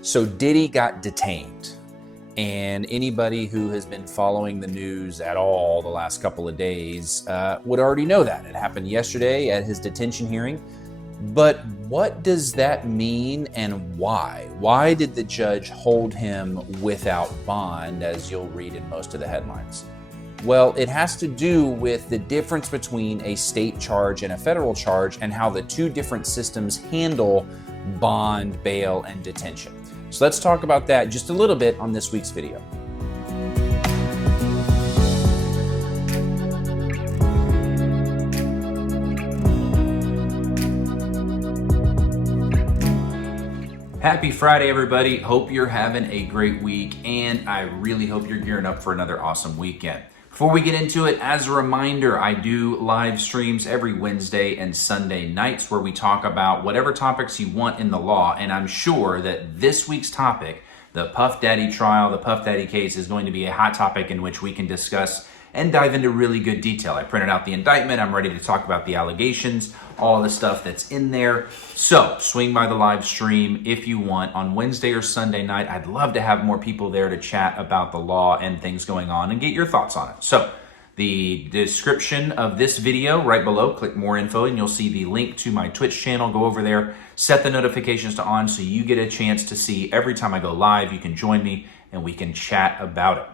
So Diddy got detained, and anybody who has been following the news at all the last couple of days would already know that. It happened yesterday at his detention hearing. But what does that mean and why? Why did the judge hold him without bond, as you'll read in most of the headlines? Well, it has to do with the difference between a state charge and a federal charge and how the two different systems handle bond, bail, and detention. So let's talk about that just a little bit on this week's video. Happy Friday, everybody. Hope you're having a great week, and I really hope you're gearing up for another awesome weekend. Before we get into it, as a reminder, I do live streams every Wednesday and Sunday nights where we talk about whatever topics you want in the law, and I'm sure that this week's topic, the Puff Daddy trial, the Puff Daddy case, is going to be a hot topic in which we can discuss and dive into really good detail. I printed out the indictment. I'm ready to talk about the allegations, all the stuff that's in there. So swing by the live stream if you want on Wednesday or Sunday night. I'd love to have more people there to chat about the law and things going on and get your thoughts on it. So the description of this video right below, click more info and you'll see the link to my Twitch channel. Go over there, set the notifications to on so you get a chance to see every time I go live. You can join me and we can chat about it.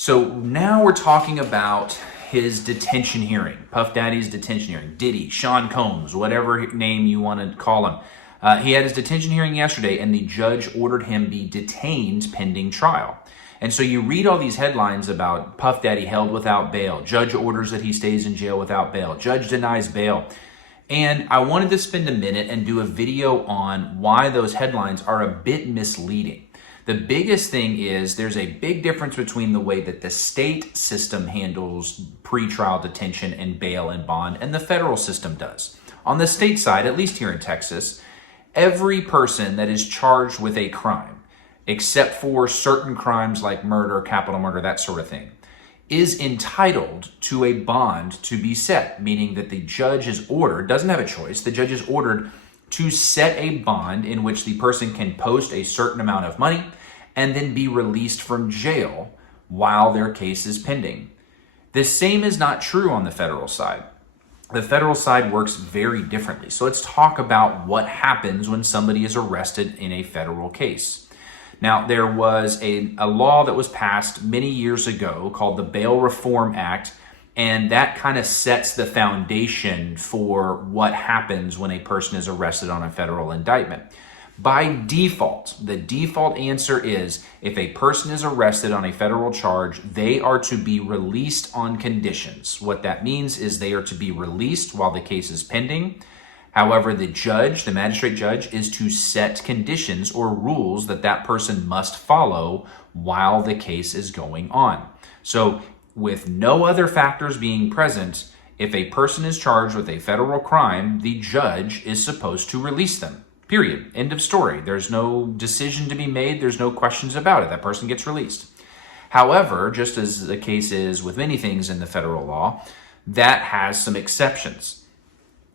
So now we're talking about his detention hearing, Puff Daddy's detention hearing, Diddy, Sean Combs, whatever name you want to call him. He had his detention hearing yesterday, and the judge ordered him be detained pending trial. And so you read all these headlines about Puff Daddy held without bail, judge orders that he stays in jail without bail, judge denies bail. And I wanted to spend a minute and do a video on why those headlines are a bit misleading. The biggest thing is there's a big difference between the way that the state system handles pretrial detention and bail and bond and the federal system does. On the state side, at least here in Texas, every person that is charged with a crime, except for certain crimes like murder, capital murder, that sort of thing, is entitled to a bond to be set, meaning that the judge is ordered, doesn't have a choice, the judge is ordered to set a bond in which the person can post a certain amount of money and then be released from jail while their case is pending. The same is not true on the federal side. The federal side works very differently. So let's talk about what happens when somebody is arrested in a federal case. Now, there was a law that was passed many years ago called the Bail Reform Act, and that kind of sets the foundation for what happens when a person is arrested on a federal indictment. By default, the default answer is if a person is arrested on a federal charge, they are to be released on conditions. What that means is they are to be released while the case is pending. However, the judge, the magistrate judge, is to set conditions or rules that that person must follow while the case is going on. So with no other factors being present, if a person is charged with a federal crime, the judge is supposed to release them. Period. End of story. There's no decision to be made. There's no questions about it. That person gets released. However, just as the case is with many things in the federal law, that has some exceptions.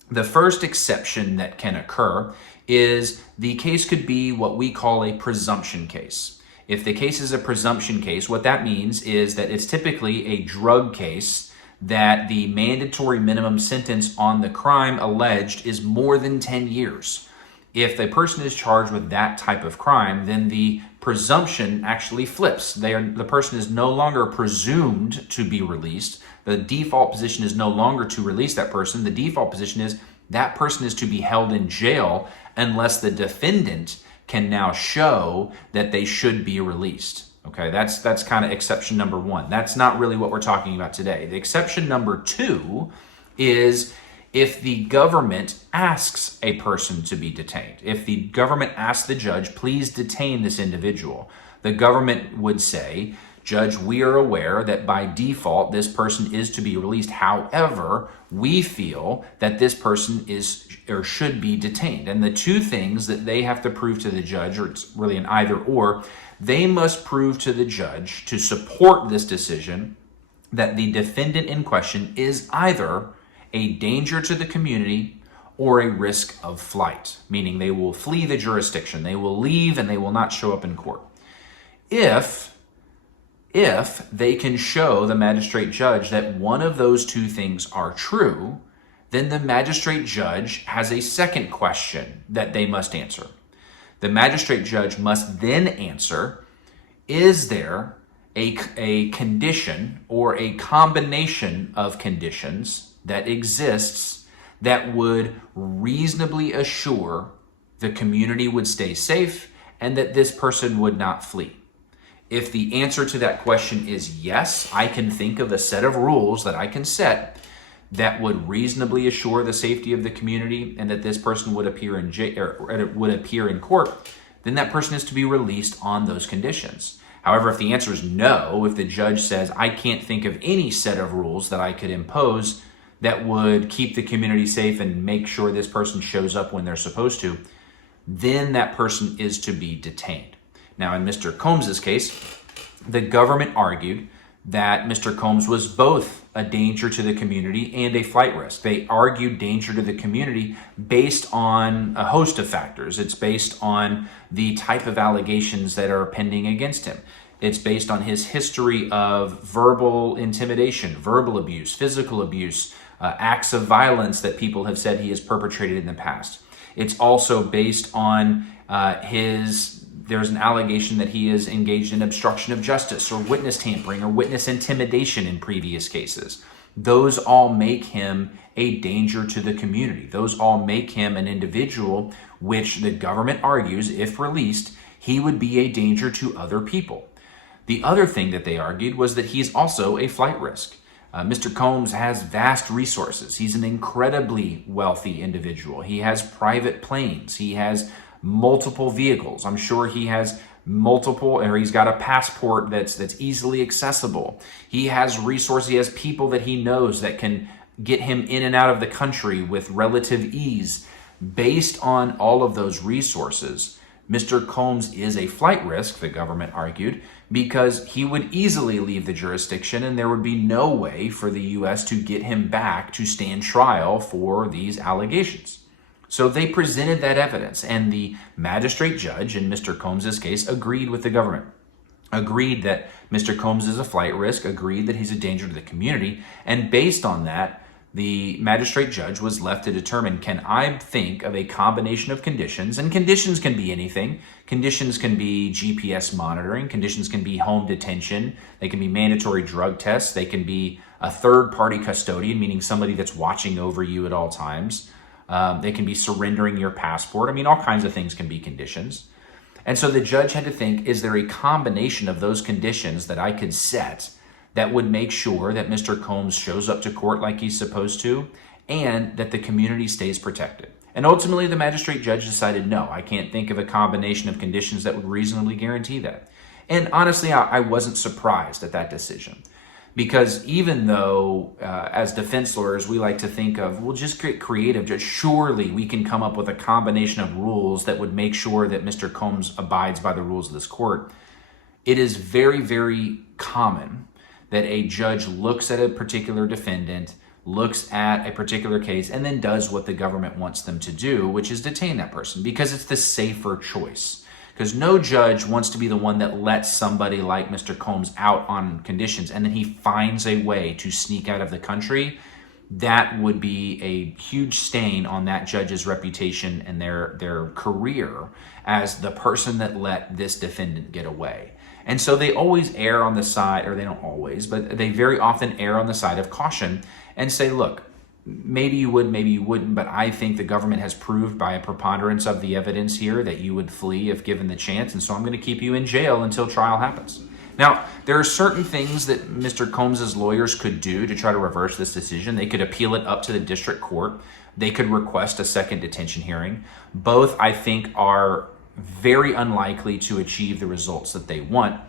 The first exception that can occur is the case could be what we call a presumption case. If the case is a presumption case, what that means is that it's typically a drug case that the mandatory minimum sentence on the crime alleged is more than 10 years. If the person is charged with that type of crime, then the presumption actually flips. The person is no longer presumed to be released. The default position is no longer to release that person. The default position is that person is to be held in jail unless the defendant can now show that they should be released. Okay, that's kind of exception number one. That's not really what we're talking about today. The exception number two is if the government asks a person to be detained. If the government asks the judge, please detain this individual, the government would say, Judge, we are aware that by default, this person is to be released. However, we feel that this person is or should be detained. And the two things that they have to prove to the judge, or it's really an either or, they must prove to the judge to support this decision that the defendant in question is either a danger to the community or a risk of flight, meaning they will flee the jurisdiction. They will leave and they will not show up in court. If they can show the magistrate judge that one of those two things are true, then the magistrate judge has a second question that they must answer. The magistrate judge must then answer, is there a condition or a combination of conditions that exists that would reasonably assure the community would stay safe and that this person would not flee? If the answer to that question is yes, I can think of a set of rules that I can set that would reasonably assure the safety of the community and that this person would appear in court, then that person is to be released on those conditions. However, if the answer is no, if the judge says, I can't think of any set of rules that I could impose that would keep the community safe and make sure this person shows up when they're supposed to, then that person is to be detained. Now, in Mr. Combs's case, the government argued that Mr. Combs was both a danger to the community and a flight risk. They argued danger to the community based on a host of factors. It's based on the type of allegations that are pending against him. It's based on his history of verbal intimidation, verbal abuse, physical abuse, acts of violence that people have said he has perpetrated in the past. It's also based on there's an allegation that he is engaged in obstruction of justice or witness tampering or witness intimidation in previous cases. Those all make him a danger to the community. Those all make him an individual which the government argues, if released, he would be a danger to other people. The other thing that they argued was that he's also a flight risk. Mr. Combs has vast resources. He's an incredibly wealthy individual. He has private planes. He has multiple vehicles. I'm sure he has he's got a passport that's easily accessible. He has resources. He has people that he knows that can get him in and out of the country with relative ease. Based on all of those resources, Mr. Combs is a flight risk, the government argued, because he would easily leave the jurisdiction and there would be no way for the U.S. to get him back to stand trial for these allegations. So they presented that evidence, and the magistrate judge in Mr. Combs's case agreed with the government, agreed that Mr. Combs is a flight risk, agreed that he's a danger to the community, and based on that, the magistrate judge was left to determine, can I think of a combination of conditions, and conditions can be anything. Conditions can be GPS monitoring, conditions can be home detention, they can be mandatory drug tests, they can be a third-party custodian, meaning somebody that's watching over you at all times. They can be surrendering your passport. I mean, all kinds of things can be conditions. And so the judge had to think, is there a combination of those conditions that I could set that would make sure that Mr. Combs shows up to court like he's supposed to and that the community stays protected? And ultimately, the magistrate judge decided, no, I can't think of a combination of conditions that would reasonably guarantee that. And honestly, I wasn't surprised at that decision. Because even though, as defense lawyers, we like to think of, we'll just get creative, just surely we can come up with a combination of rules that would make sure that Mr. Combs abides by the rules of this court. It is very, very common that a judge looks at a particular defendant, looks at a particular case, and then does what the government wants them to do, which is detain that person, because it's the safer choice. Because no judge wants to be the one that lets somebody like Mr. Combs out on conditions and then he finds a way to sneak out of the country. That would be a huge stain on that judge's reputation and their career as the person that let this defendant get away. And so they always err on the side, or they don't always, but they very often err on the side of caution and say, look, maybe you would, maybe you wouldn't, but I think the government has proved by a preponderance of the evidence here that you would flee if given the chance, and so I'm going to keep you in jail until trial happens. Now, there are certain things that Mr. Combs's lawyers could do to try to reverse this decision. They could appeal it up to the district court. They could request a second detention hearing. Both, I think, are very unlikely to achieve the results that they want.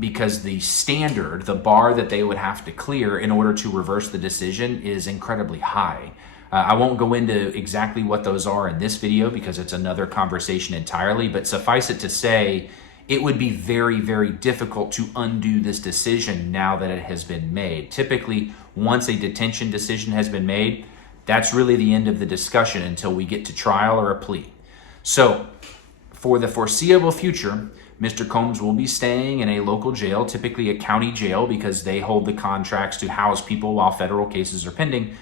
Because the standard, the bar that they would have to clear in order to reverse the decision is incredibly high. I won't go into exactly what those are in this video because it's another conversation entirely, but suffice it to say, it would be very, very difficult to undo this decision now that it has been made. Typically, once a detention decision has been made, That's really the end of the discussion until we get to trial or a plea. So for the foreseeable future, Mr. Combs will be staying in a local jail, typically a county jail, because they hold the contracts to house people while federal cases are pending,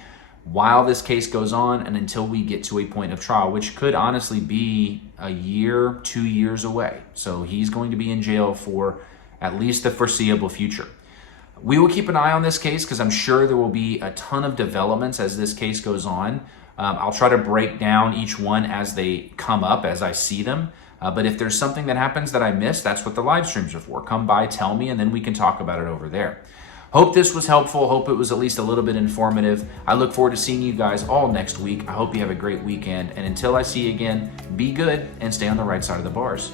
while this case goes on and until we get to a point of trial, which could honestly be a year, 2 years away. So he's going to be in jail for at least the foreseeable future. We will keep an eye on this case because I'm sure there will be a ton of developments as this case goes on. I'll try to break down each one as they come up, as I see them. But if there's something that happens that I missed, that's what the live streams are for. Come by, tell me, and then we can talk about it over there. Hope this was helpful. Hope it was at least a little bit informative. I look forward to seeing you guys all next week. I hope you have a great weekend. And until I see you again, be good and stay on the right side of the bars.